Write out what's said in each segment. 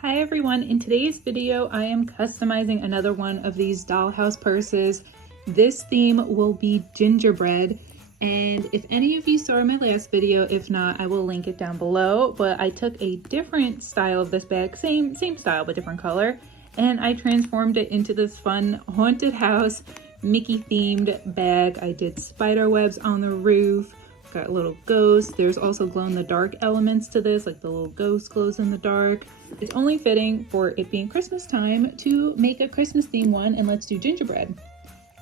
Hi everyone, in today's video I am customizing another one of these dollhouse purses. This theme will be gingerbread, and if any of you saw my last video, if not, I will link it down below. But I took a different style of this bag, same style but different color, and I transformed it into this fun haunted house Mickey themed bag. I did spider webs on the roof, got a little ghost. There's also glow in the dark elements to this, like the little ghost glows in the dark. It's only fitting for it being Christmas time to make a Christmas theme one, and let's do gingerbread.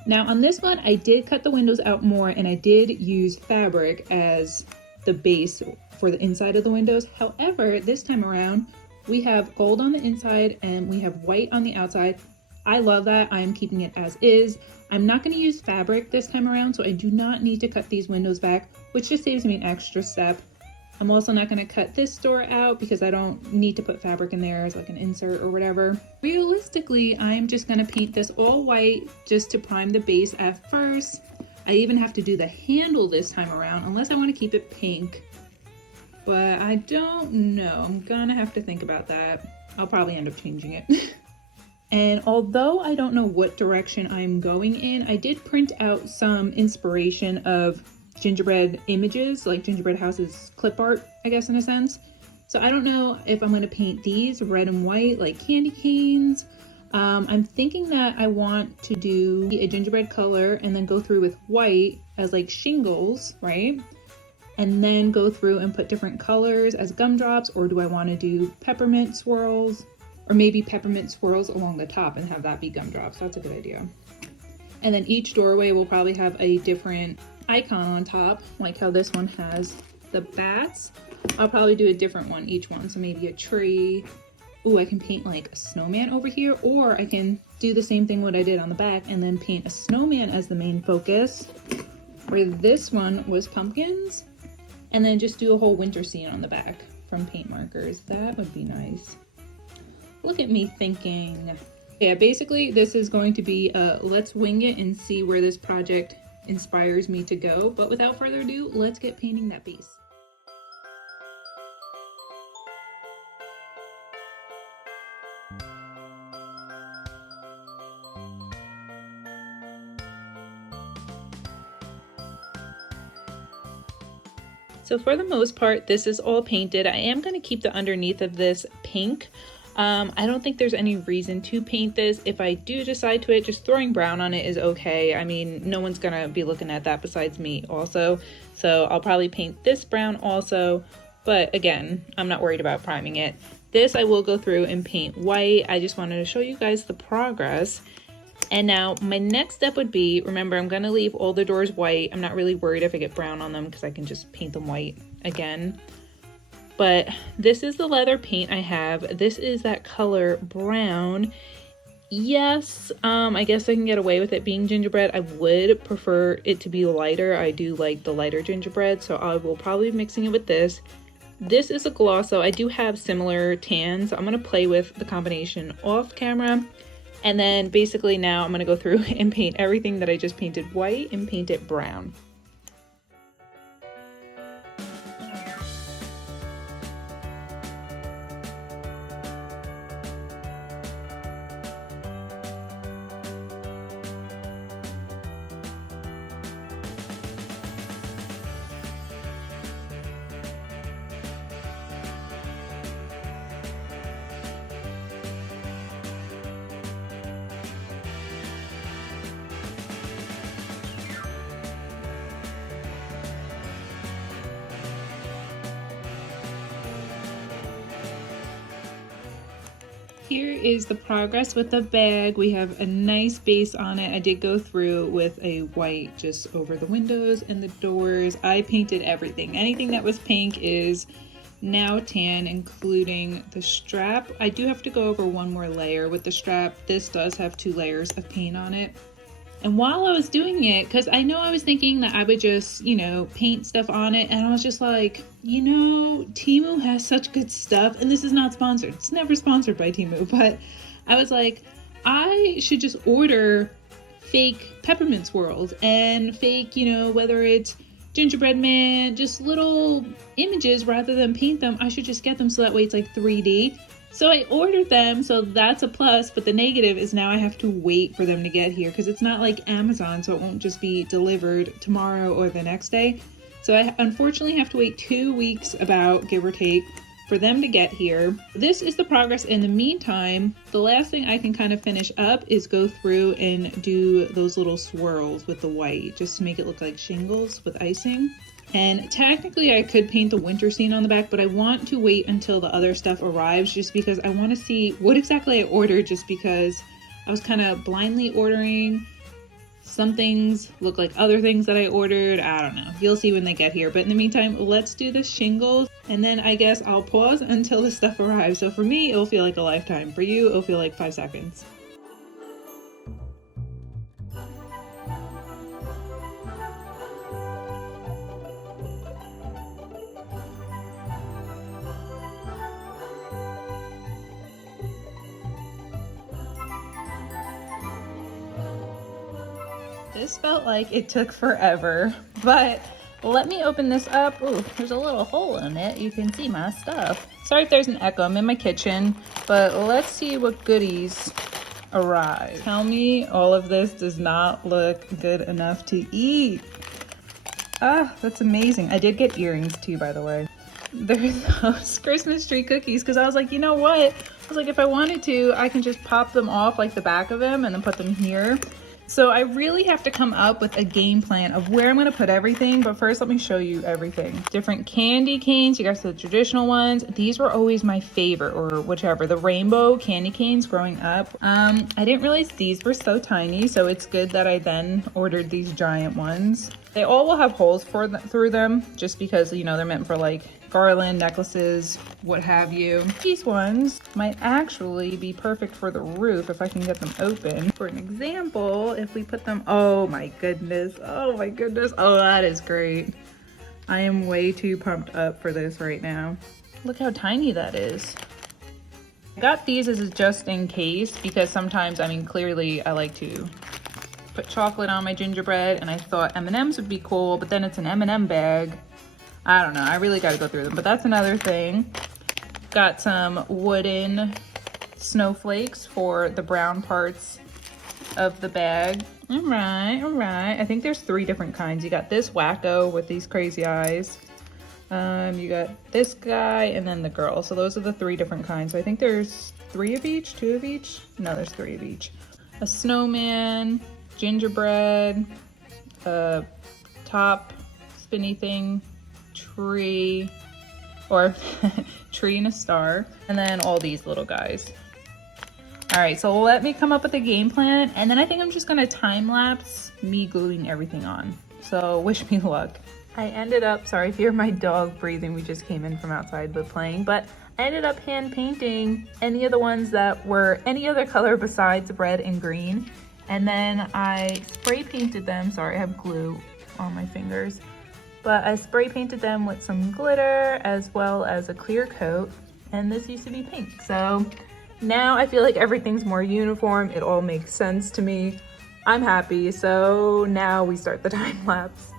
Now on this one, I did cut the windows out more and I did use fabric as the base for the inside of the windows. However, this time around, we have gold on the inside and we have white on the outside. I love that. I'm keeping it as is. I'm not going to use fabric this time around, so I do not need to cut these windows back, which just saves me an extra step. I'm also not going to cut this door out because I don't need to put fabric in there as like an insert or whatever. Realistically, I'm just going to paint this all white just to prime the base at first. I even have to do the handle this time around unless I want to keep it pink. But I don't know. I'm going to have to think about that. I'll probably end up changing it. And although I don't know what direction I'm going in, I did print out some inspiration of gingerbread images, like gingerbread houses clip art, I guess, in a sense. So I don't know if I'm going to paint these red and white like candy canes. I'm thinking that I want to do a gingerbread color and then go through with white as like shingles, right? And then go through and put different colors as gumdrops, or do I want to do peppermint swirls? Or maybe peppermint swirls along the top and have that be gumdrops. That's a good idea. And then each doorway will probably have a different icon on top, like how this one has the bats. I'll probably do a different one each one. So maybe a tree. Ooh, I can paint like a snowman over here, or I can do the same thing what I did on the back and then paint a snowman as the main focus. Where this one was pumpkins, and then just do a whole winter scene on the back from paint markers. That would be nice. Look at me thinking. Yeah, basically this is going to be let's wing it and see where this project inspires me to go. But without further ado, let's get painting that base. So for the most part, this is all painted. I am going to keep the underneath of this pink. I don't think there's any reason to paint this. If I do decide to just throwing brown on it is okay. I mean, no one's gonna be looking at that besides me also. So I'll probably paint this brown also, but again, I'm not worried about priming it. This I will go through and paint white. I just wanted to show you guys the progress. And now my next step would be, remember, I'm gonna leave all the doors white. I'm not really worried if I get brown on them because I can just paint them white again. But this is the leather paint I have. This is that color brown. Yes, I guess I can get away with it being gingerbread. I would prefer it to be lighter. I do like the lighter gingerbread, so I will probably be mixing it with this. This is a gloss, so I do have similar tans. I'm gonna play with the combination off camera. And then basically now I'm gonna go through and paint everything that I just painted white and paint it brown. Here is the progress with the bag. We have a nice base on it. I did go through with a white just over the windows and the doors. I painted everything. Anything that was pink is now tan, including the strap. I do have to go over one more layer with the strap. This does have 2 layers of paint on it. And while I was doing it, because I know I was thinking that I would just, you know, paint stuff on it, and I was just like, you know, Temu has such good stuff, and this is not sponsored. It's never sponsored by Temu, but I was like, I should just order fake peppermint swirls and fake, you know, whether it's gingerbread man, just little images rather than paint them. I should just get them so that way it's like 3D. So I ordered them, so that's a plus, but the negative is now I have to wait for them to get here because it's not like Amazon, so it won't just be delivered tomorrow or the next day. So I unfortunately have to wait 2 weeks, about, give or take, for them to get here. This is the progress. In the meantime, the last thing I can kind of finish up is go through and do those little swirls with the white, just to make it look like shingles with icing. And technically I could paint the winter scene on the back, but I want to wait until the other stuff arrives just because I want to see what exactly I ordered, just because I was kind of blindly ordering. Some things look like other things that I ordered. I don't know. You'll see when they get here. But in the meantime, let's do the shingles. And then I guess I'll pause until the stuff arrives. So for me, it'll feel like a lifetime. For you, it'll feel like 5 seconds. This felt like it took forever, but let me open this up. Ooh, there's a little hole in it. You can see my stuff. Sorry if there's an echo. I'm in my kitchen, but let's see what goodies arrive. Tell me all of this does not look good enough to eat. Ah, that's amazing. I did get earrings too, by the way. There's those Christmas tree cookies, because I was like, you know what? I was like, if I wanted to, I can just pop them off like the back of them and then put them here. So I really have to come up with a game plan of where I'm going to put everything. But first, let me show you everything. Different candy canes. You guys, the traditional ones. These were always my favorite, or whichever. The rainbow candy canes growing up. I didn't realize these were so tiny. So it's good that I then ordered these giant ones. They all will have holes through them, just because, you know, they're meant for like garland, necklaces, what have you. These ones might actually be perfect for the roof if I can get them open. For an example, if we put them, oh my goodness, oh my goodness, oh that is great. I am way too pumped up for this right now. Look how tiny that is. I got these as a just in case, because sometimes, I mean, clearly I like to put chocolate on my gingerbread, and I thought M&Ms would be cool, but then it's an M&M bag. I don't know, I really gotta go through them, but that's another thing. Got some wooden snowflakes for the brown parts of the bag. All right, I think there's 3 different kinds. You got this wacko with these crazy eyes. You got this guy, and then the girl. So those are the 3 different kinds. So I think there's 3 of each, 2 of each? No, there's 3 of each. A snowman, gingerbread, a top spinny thing, tree, or tree and a star, and then all these little guys. All right, so let me come up with a game plan, and then I think I'm just gonna time lapse me gluing everything on. So wish me luck. I ended up, sorry if you hear my dog breathing, we just came in from outside with playing, but I ended up hand painting any of the ones that were any other color besides red and green. And then I spray painted them. Sorry, I have glue on my fingers. But I spray painted them with some glitter as well as a clear coat. And this used to be pink. So now I feel like everything's more uniform. It all makes sense to me. I'm happy. So now we start the time lapse.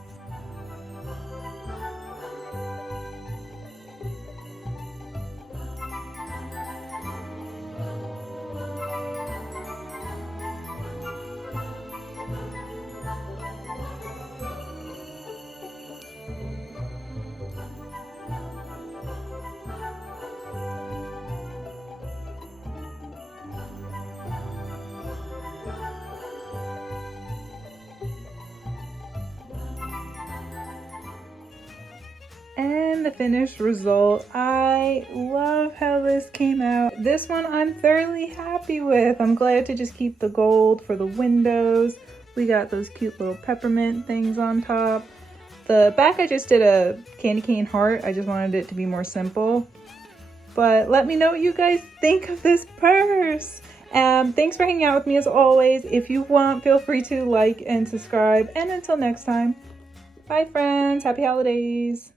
And the finished result, I love how this came out. This one I'm thoroughly happy with. I'm glad to just keep the gold for the windows. We got those cute little peppermint things on top. The back I just did a candy cane heart. I just wanted it to be more simple. But let me know what you guys think of this purse. Thanks for hanging out with me as always. If you want, feel free to like and subscribe. And until next time, bye friends, happy holidays.